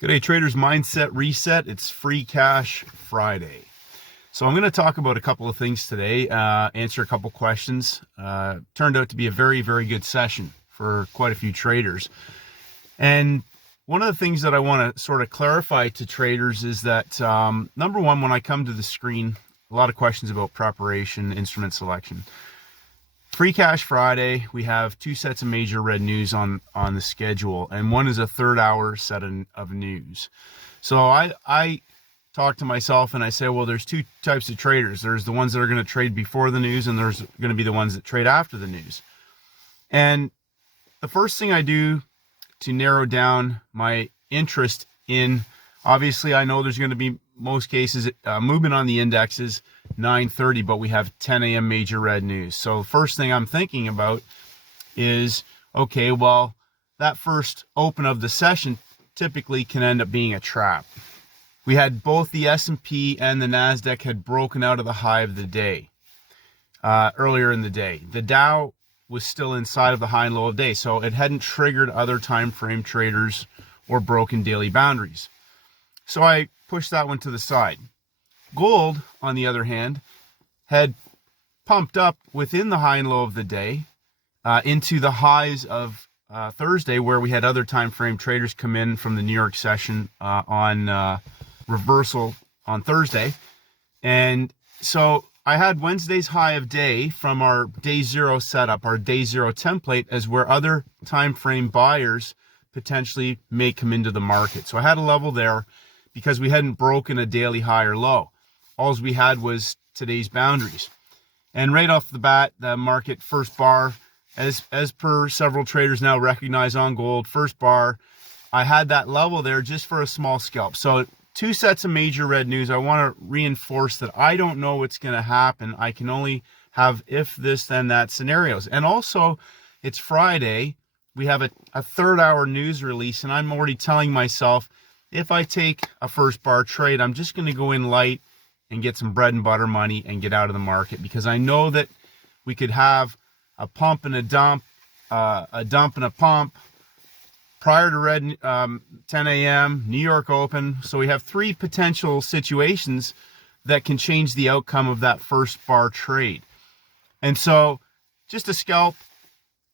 G'day traders, mindset reset. It's free cash Friday. So I'm going to talk about a couple of things today, answer a couple questions. Turned out to be a very, very good session for quite a few traders. And one of the things that I want to sort of clarify to traders is that, number one, when I come to the screen, a lot of questions about preparation, instrument selection. Free Cash Friday, we have two sets of major red news on the schedule, and one is a third-hour set of news. So I talk to myself and I say, well, there's two types of traders. There's the ones that are going to trade before the news, and there's going to be the ones that trade after the news. And the first thing I do to narrow down my interest in, obviously I know there's going to be most cases movement on the indexes 9:30, but we have 10 a.m. major red news. So first thing I'm thinking about is, okay, well, that first open of the session typically can end up being a trap. We had both the S&P and the NASDAQ had broken out of the high of the day earlier in the day. The Dow was still inside of the high and low of the day, so it hadn't triggered other time frame traders or broken daily boundaries. So I pushed that one to the side. Gold, on the other hand, had pumped up within the high and low of the day into the highs of Thursday, where we had other time frame traders come in from the New York session on reversal on Thursday. And so I had Wednesday's high of day from our day zero setup, our day zero template, as where other time frame buyers potentially may come into the market. So I had a level there because we hadn't broken a daily high or low. All we had was today's boundaries. And right off the bat, the market first bar, as per several traders now recognize on gold, first bar, I had that level there just for a small scalp. So two sets of major red news. I want to reinforce that I don't know what's going to happen. I can only have if this, then that scenarios. And also, it's Friday. We have a third-hour news release, and I'm already telling myself, if I take a first bar trade, I'm just going to go in light and get some bread and butter money and get out of the market, because I know that we could have a pump and a dump and a pump prior to 10 a.m., New York Open. So we have three potential situations that can change the outcome of that first bar trade. And so just a scalp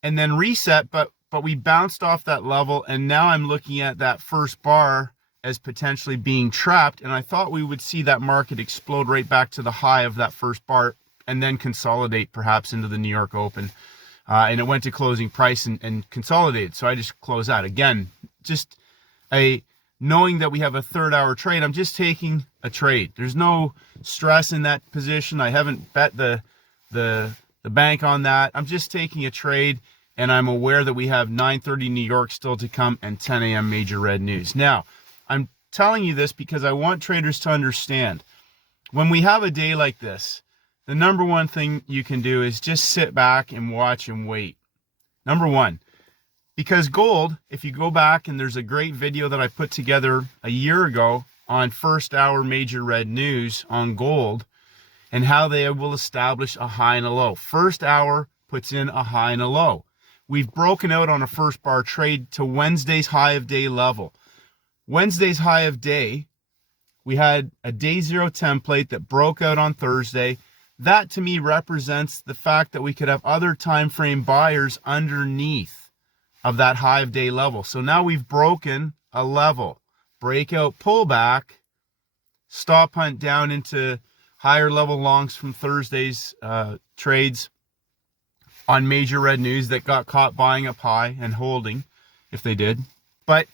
and then reset, but we bounced off that level, and now I'm looking at that first bar as potentially being trapped, and I thought we would see that market explode right back to the high of that first bar and then consolidate perhaps into the New York Open. And it went to closing price and consolidated. So I just closed out. Again, just knowing that we have a third-hour trade, I'm just taking a trade. There's no stress in that position. I haven't bet the bank on that. I'm just taking a trade, and I'm aware that we have 9:30 New York still to come and 10 a.m. major red news. Now, I'm telling you this because I want traders to understand, when we have a day like this, the number one thing you can do is just sit back and watch and wait. Number one, because gold, if you go back, and there's a great video that I put together a year ago on first hour major red news on gold and how they will establish a high and a low. First hour puts in a high and a low. We've broken out on a first bar trade to Wednesday's high of day level. Wednesday's high of day, we had a day zero template that broke out on Thursday. That to me represents the fact that we could have other time frame buyers underneath of that high of day level. So now we've broken a level, breakout, pullback, stop hunt down into higher level longs from Thursday's trades on major red news that got caught buying up high and holding if they did. But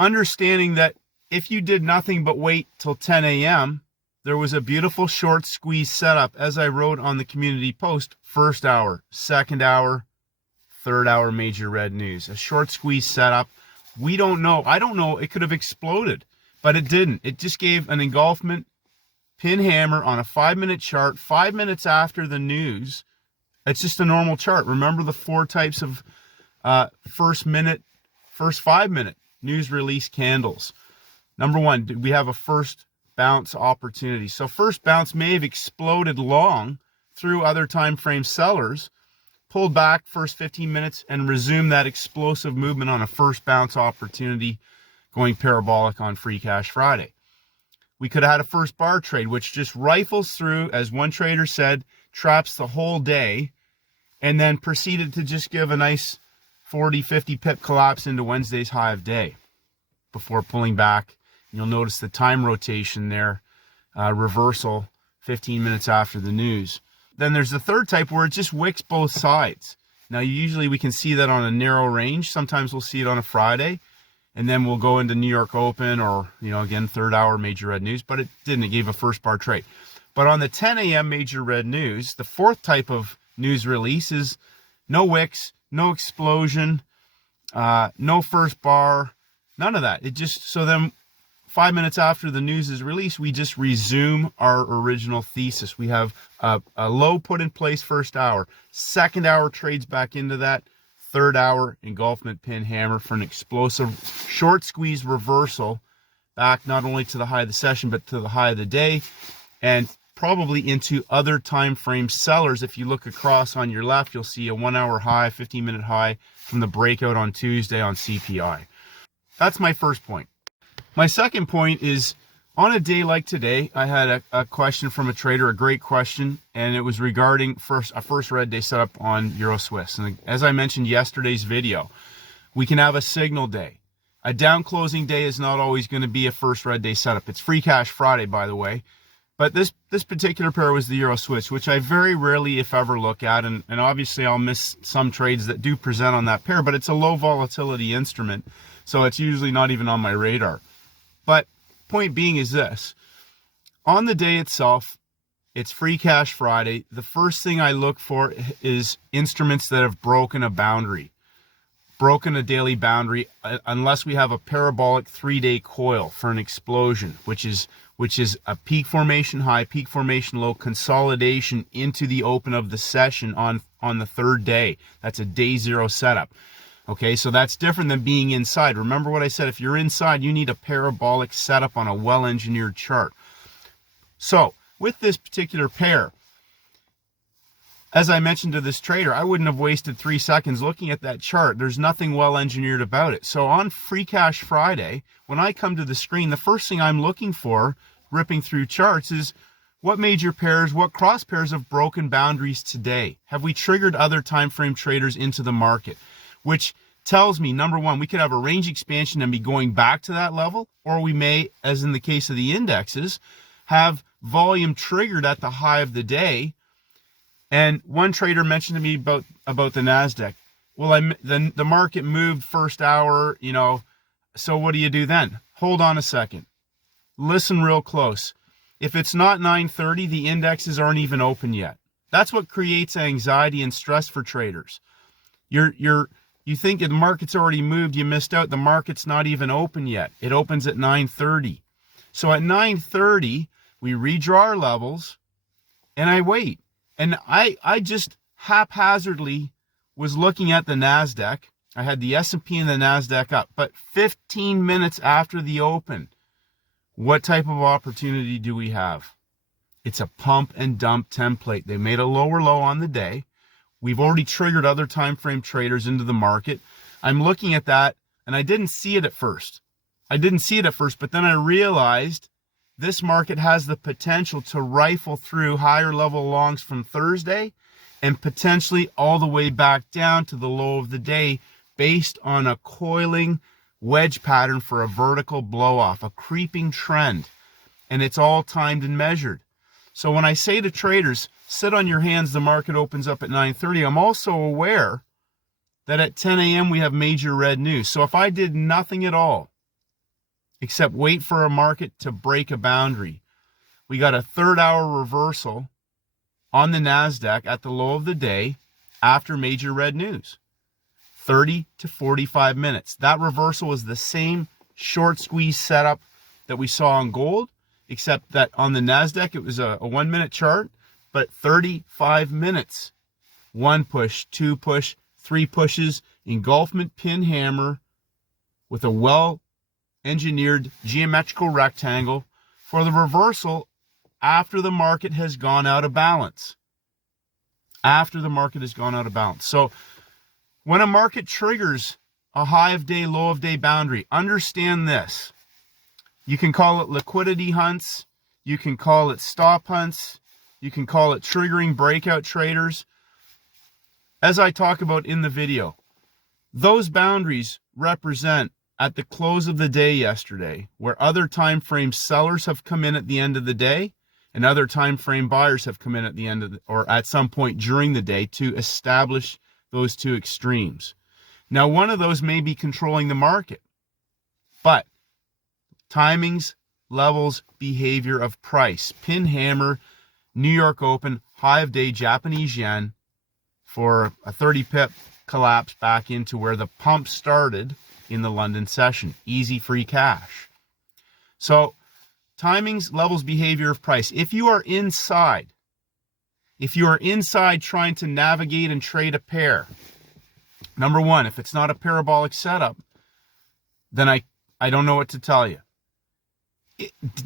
understanding that if you did nothing but wait till 10 a.m., there was a beautiful short squeeze setup, as I wrote on the community post, first hour, second hour, third hour major red news. A short squeeze setup. We don't know. I don't know. It could have exploded, but it didn't. It just gave an engulfment pin hammer on a 5-minute chart, 5 minutes after the news. It's just a normal chart. Remember the four types of first 5-minute news release candles. Number one, did we have a first bounce opportunity? So first bounce may have exploded long through other time frame sellers, pulled back first 15 minutes and resumed that explosive movement on a first bounce opportunity going parabolic on Free Cash Friday. We could have had a first bar trade, which just rifles through, as one trader said, traps the whole day, and then proceeded to just give a nice 40, 50 pip collapse into Wednesday's high of day before pulling back. You'll notice the time rotation there, reversal 15 minutes after the news. Then there's the third type where it just wicks both sides. Now, usually we can see that on a narrow range. Sometimes we'll see it on a Friday, and then we'll go into New York Open or, again, third hour major red news, but it didn't. It gave a first bar trade. But on the 10 a.m. major red news, the fourth type of news release is no wicks, no explosion, no first bar, none of that. It just, so then 5 minutes after the news is released, we just resume our original thesis. We have a low put in place first hour, second hour trades back into that, third hour engulfment pin hammer for an explosive short squeeze reversal back not only to the high of the session, but to the high of the day, and probably into other time frame sellers. If you look across on your left, you'll see a 1 hour high, 15-minute high from the breakout on Tuesday on CPI. That's my first point. My second point is, on a day like today, I had a question from a trader, a great question, and it was regarding a first red day setup on Euro Swiss. And as I mentioned yesterday's video, we can have a signal day. A down closing day is not always going to be a first red day setup. It's Free Cash Friday, by the way. But this particular pair was the Euro Swiss, which I very rarely, if ever, look at. And obviously I'll miss some trades that do present on that pair, but it's a low volatility instrument, so it's usually not even on my radar. But point being is this: on the day itself, it's Free Cash Friday. The first thing I look for is instruments that have broken a boundary, broken a daily boundary, unless we have a parabolic 3-day coil for an explosion, which is a peak formation high, peak formation low, consolidation into the open of the session on the third day. That's a day zero setup. Okay, so that's different than being inside. Remember what I said, if you're inside, you need a parabolic setup on a well-engineered chart. So, with this particular pair, as I mentioned to this trader, I wouldn't have wasted 3 seconds looking at that chart. There's nothing well-engineered about it. So on Free Cash Friday, when I come to the screen, the first thing I'm looking for, ripping through charts, is what major pairs, what cross pairs have broken boundaries today? Have we triggered other time frame traders into the market? Which tells me, number one, we could have a range expansion and be going back to that level, or we may, as in the case of the indexes, have volume triggered at the high of the day. And one trader mentioned to me about the NASDAQ. Well, the market moved first hour, so what do you do then? Hold on a second. Listen real close. If it's not 9:30, the indexes aren't even open yet. That's what creates anxiety and stress for traders. You think the market's already moved, you missed out. The market's not even open yet. It opens at 9:30. So at 9:30, we redraw our levels, and I wait. And I just haphazardly was looking at the NASDAQ. I had the S&P and the NASDAQ up. But 15 minutes after the open, what type of opportunity do we have? It's a pump and dump template. They made a lower low on the day. We've already triggered other time frame traders into the market. I'm looking at that, and I didn't see it at first. But then I realized this market has the potential to rifle through higher level longs from Thursday and potentially all the way back down to the low of the day based on a coiling wedge pattern for a vertical blow off, a creeping trend. And it's all timed and measured. So when I say to traders, sit on your hands, the market opens up at 9:30, I'm also aware that at 10 a.m. we have major red news. So if I did nothing at all except wait for a market to break a boundary, we got a third hour reversal on the NASDAQ at the low of the day after major red news. 30 to 45 minutes. That reversal was the same short squeeze setup that we saw on gold, except that on the NASDAQ, it was a 1 minute chart, but 35 minutes. 1 push, 2 push, 3 pushes, engulfment pin hammer with a well-engineered geometrical rectangle for the reversal after the market has gone out of balance. So when a market triggers a high of day, low of day boundary. Understand this. You can call it liquidity hunts. You can call it stop hunts. You can call it triggering breakout traders. As I talk about in the video, those boundaries represent at the close of the day yesterday, where other time frame sellers have come in at the end of the day and other time frame buyers have come in at the end of or at some point during the day to establish those two extremes. Now, one of those may be controlling the market, but timings, levels, behavior of price, pin hammer, New York Open, high of day, Japanese yen for a 30 pip collapse back into where the pump started in the London session. Easy free cash. So timings, levels, behavior of price. If you are inside trying to navigate and trade a pair, number one, if it's not a parabolic setup, then I don't know what to tell you.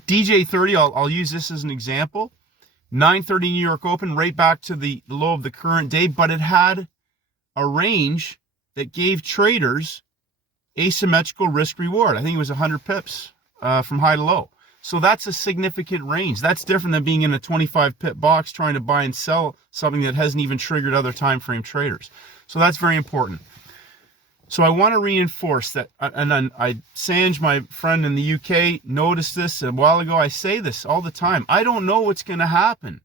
DJ30, I'll use this as an example. 9:30 New York Open, right back to the low of the current day, but it had a range that gave traders asymmetrical risk reward. I think it was 100 pips from high to low. So that's a significant range. That's different than being in a 25 pip box trying to buy and sell something that hasn't even triggered other time frame traders. So that's very important. So I want to reinforce that, and Sanj, my friend in the UK, noticed this a while ago. I say this all the time. I don't know what's going to happen.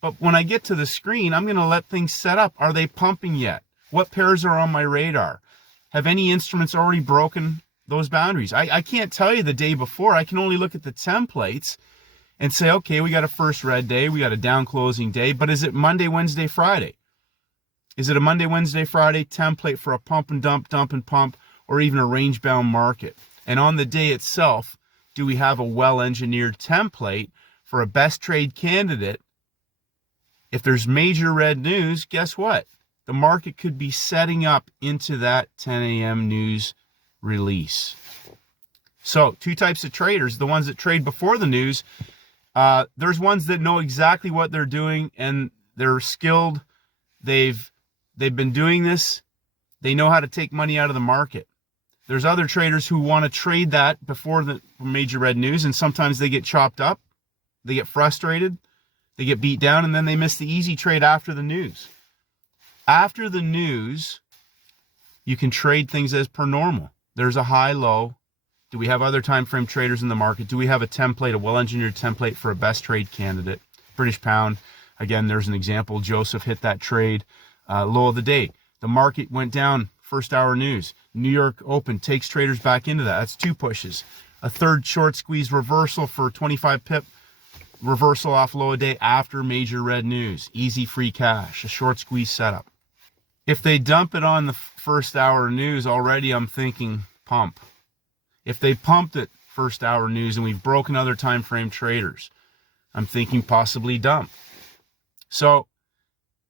But when I get to the screen, I'm going to let things set up. Are they pumping yet? What pairs are on my radar? Have any instruments already broken those boundaries? I can't tell you the day before. I can only look at the templates and say, okay, we got a first red day. We got a down closing day. But is it Monday, Wednesday, Friday? Is it a Monday, Wednesday, Friday template for a pump and dump and pump, or even a range-bound market? And on the day itself, do we have a well-engineered template for a best trade candidate? If there's major red news, guess what? The market could be setting up into that 10 a.m. news release. So, two types of traders. The ones that trade before the news. There's ones that know exactly what they're doing and they're skilled. They've been doing this. They know how to take money out of the market. There's other traders who want to trade that before the major red news, and sometimes they get chopped up. They get frustrated. They get beat down, and then they miss the easy trade after the news. After the news, you can trade things as per normal. There's a high, low. Do we have other time frame traders in the market? Do we have a template, a well-engineered template for a best trade candidate? British pound. Again, there's an example. Joseph hit that trade. Low of the day. The market went down, first hour news. New York Open takes traders back into that. That's two pushes. A third short squeeze reversal for 25 pip. Reversal off low of day after major red news. Easy free cash. A short squeeze setup. If they dump it on the first hour news, already I'm thinking pump. If they pumped it first hour news and we've broken other time frame traders, I'm thinking possibly dump. So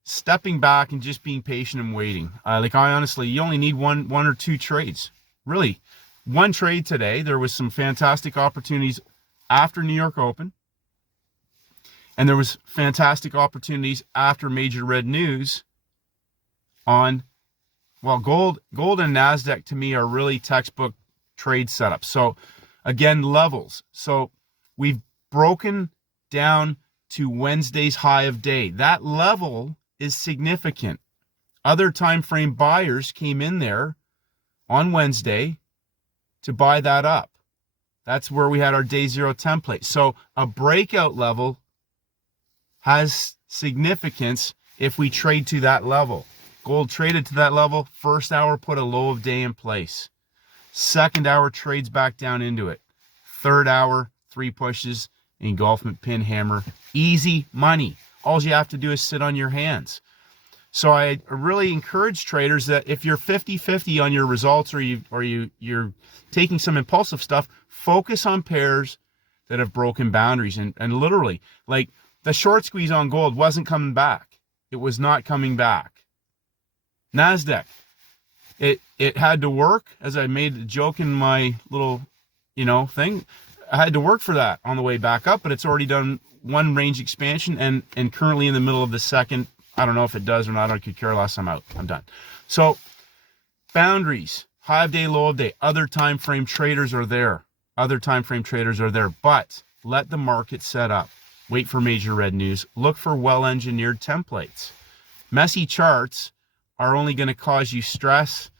stepping back and just being patient and waiting. I honestly, you only need one or two trades. Really, one trade today. There was some fantastic opportunities after New York Open. And there was fantastic opportunities after major red news on, well, gold and NASDAQ to me are really textbook trade setups. So again, levels. So we've broken down to Wednesday's high of day. That level is significant. Other time frame buyers came in there on Wednesday to buy that up. That's where we had our day zero template. So a breakout level has significance if we trade to that level. Gold traded to that level. First hour put a low of day in place. Second hour trades back down into it. Third hour, 3 pushes, engulfment, pin hammer. Easy money. All you have to do is sit on your hands. So I really encourage traders that if you're 50-50 on your results or you're taking some impulsive stuff, focus on pairs that have broken boundaries. And literally, like the short squeeze on gold wasn't coming back. It was not coming back. NASDAQ, it had to work, as I made a joke in my little, thing. I had to work for that on the way back up, but it's already done one range expansion and currently in the middle of the second. I don't know if it does or not. I could care less. I'm out. I'm done. So boundaries, High of day, low of day. Other time frame traders are there. But let the market set up. Wait for major red news. Look for well-engineered templates. Messy charts are only going to cause you stress.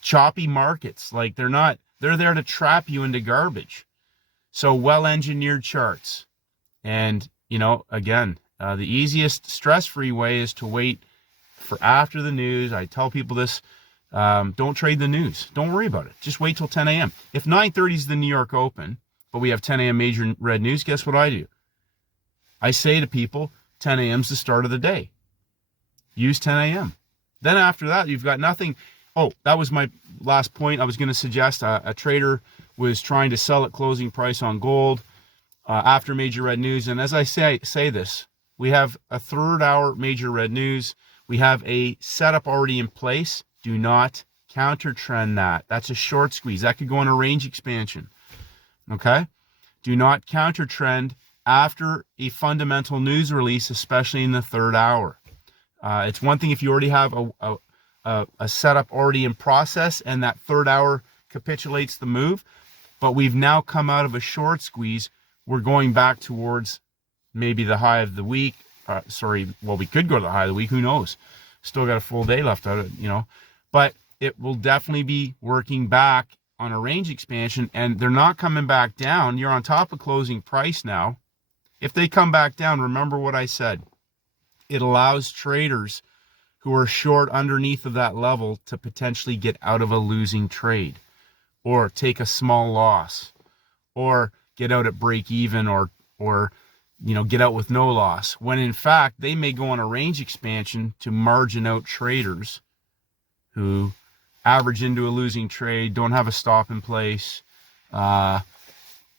Choppy markets, like they're there to trap you into garbage. So well-engineered charts. And, again, the easiest stress-free way is to wait for after the news. I tell people this, don't trade the news. Don't worry about it. Just wait till 10 a.m. If 9:30 is the New York Open, but we have 10 a.m. major red news, guess what I do? I say to people, 10 a.m. is the start of the day. Use 10 a.m. Then after that, you've got nothing. Oh, that was my last point. I was going to suggest a trader was trying to sell at closing price on gold after major red news. And as I say this, we have a 3rd hour major red news. We have a setup already in place. Do not counter trend that. That's a short squeeze. That could go on a range expansion. Okay? Do not counter trend after a fundamental news release, especially in the 3rd hour. It's one thing if you already have a setup already in process and that 3rd hour capitulates the move, but we've now come out of a short squeeze. We're going back towards maybe the high of the week. We could go to the high of the week. Who knows? Still got a full day left out of, but it will definitely be working back on a range expansion, and they're not coming back down. You're on top of closing price now. If they come back down, remember what I said. It allows traders who are short underneath of that level to potentially get out of a losing trade or take a small loss or get out at break even or get out with no loss, when in fact they may go on a range expansion to margin out traders who average into a losing trade, don't have a stop in place,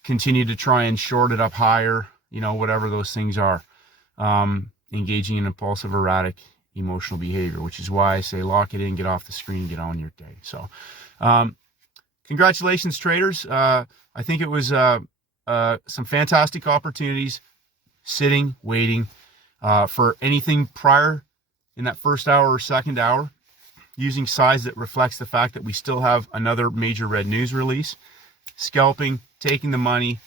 continue to try and short it up higher, whatever those things are, engaging in impulsive, erratic, emotional behavior, which is why I say lock it in, get off the screen, get on your day. So congratulations, traders. I think it was some fantastic opportunities sitting, waiting for anything prior in that 1st hour or 2nd hour, using size that reflects the fact that we still have another major red news release, scalping, taking the money,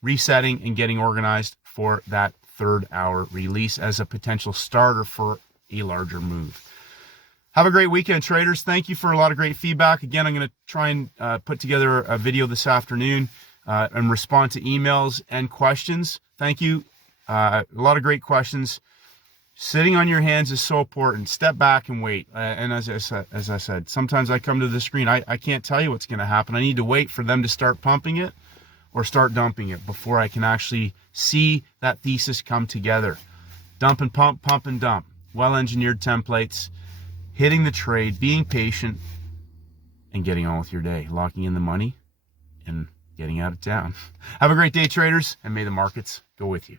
resetting, and getting organized for that 3rd hour release as a potential starter for a larger move. Have a great weekend, traders. Thank you for a lot of great feedback. Again, I'm going to try and put together a video this afternoon and respond to emails and questions. Thank you. A lot of great questions. Sitting on your hands is so important. Step back and wait. And as I said, sometimes I come to the screen. I can't tell you what's going to happen. I need to wait for them to start pumping it or start dumping it before I can actually see that thesis come together. Dump and pump, pump and dump. Well-engineered templates, hitting the trade, being patient, and getting on with your day. Locking in the money and getting out of town. Have a great day, traders, and may the markets go with you.